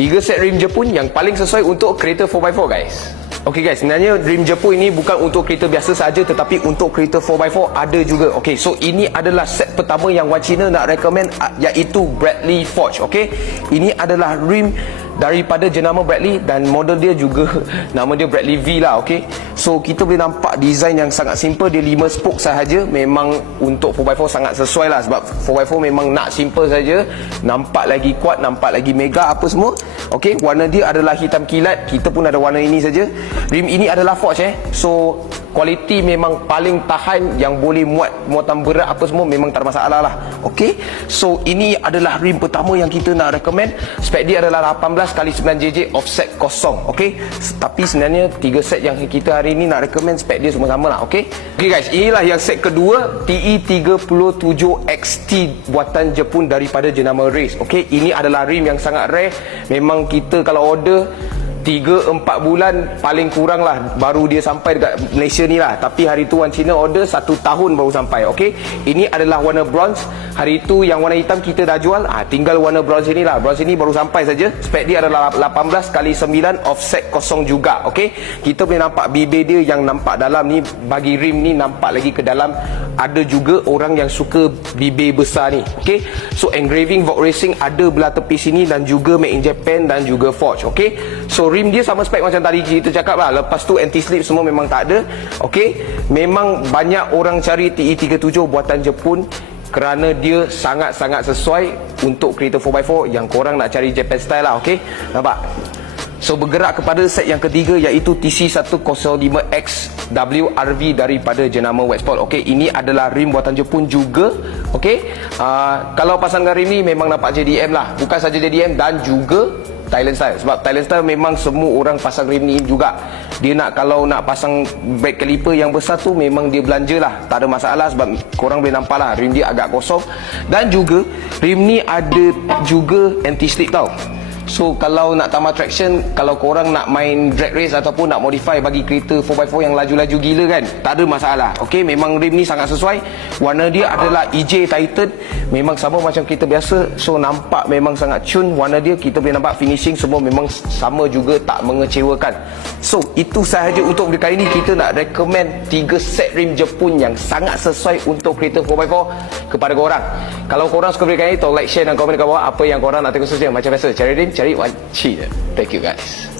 3 set rim Jepun yang paling sesuai untuk kereta 4x4 guys. Okey guys, sebenarnya rim Jepun ini bukan untuk kereta biasa saja, tetapi untuk kereta 4x4 ada juga. Okey, so ini adalah set pertama yang Wan Cina nak recommend, iaitu Bradley Forge. Okey, ini adalah rim daripada jenama Bradley dan model dia juga nama dia Bradley V lah. Okey, so kita boleh nampak design yang sangat simple, dia 5 spoke sahaja. Memang untuk 4x4 sangat sesuai lah, sebab 4x4 memang nak simple saja, nampak lagi kuat, nampak lagi mega apa semua. Okey, warna dia adalah hitam kilat, kita pun ada warna ini saja. Rim ini adalah Forge so kualiti memang paling tahan, yang boleh muat muatan berat apa semua memang tak ada masalah lah. Okey, so ini adalah rim pertama yang kita nak recommend. Spek dia adalah 18x9JJ offset kosong. Okey, tapi sebenarnya 3 set yang kita hari ini nak recommend spek dia semua sama lah. Okey, guys, inilah yang set kedua, TE37XT buatan Jepun daripada jenama Race. Okey, ini adalah rim yang sangat rare. Memang kita kalau order 3-4 bulan paling kurang lah baru dia sampai dekat Malaysia ni lah. Tapi hari tu Wan Cina order 1 tahun baru sampai. Okey, ini adalah warna bronze. Hari tu yang warna hitam kita dah jual, tinggal warna bronze ini lah. Bronze ini baru sampai saja. Spek dia adalah 18x9 offset kosong juga. Okey, kita boleh nampak bibir dia yang nampak dalam ni, bagi rim ni nampak lagi ke dalam. Ada juga orang yang suka bibir besar ni. Okey, so engraving Vogue Racing ada belah tepi sini, dan juga made in Japan dan juga Forge. Okey, so rim dia sama spek macam tadi kita cakap lah. Lepas tu anti-slip semua memang tak ada. Okey, memang banyak orang cari TE37 buatan Jepun kerana dia sangat-sangat sesuai untuk kereta 4x4 yang korang nak cari Japan style lah. Okey, nampak? So bergerak kepada set yang ketiga, iaitu TC105X WRV daripada jenama Westport. Okey, ini adalah rim buatan Jepun juga. Okey, kalau pasangkan rim ni memang nampak JDM lah, bukan saja JDM dan juga Thailand style. Sebab Thailand style memang semua orang pasang rim ni juga. Dia nak, kalau nak pasang brake caliper yang besar tu memang dia belanja lah, tak ada masalah. Sebab korang boleh nampak lah rim dia agak kosong. Dan juga rim ni ada juga anti slip tau. So kalau nak tambah traction, kalau korang nak main drag race ataupun nak modify bagi kereta 4x4 yang laju-laju gila kan, tak ada masalah. Okey, memang rim ni sangat sesuai. Warna dia adalah EJ Titan, memang sama macam kereta biasa. So nampak memang sangat cun warna dia. Kita boleh nampak finishing semua memang sama juga, tak mengecewakan. So itu sahaja untuk video kali ni. Kita nak recommend 3 set rim Jepun yang sangat sesuai untuk kereta 4x4 kepada korang. Kalau korang suka video kali ni, tolong like, share dan komen dekat bawah apa yang korang nak tengok seterusnya. Macam biasa, cari rim, cari Wan Cina. Thank you guys.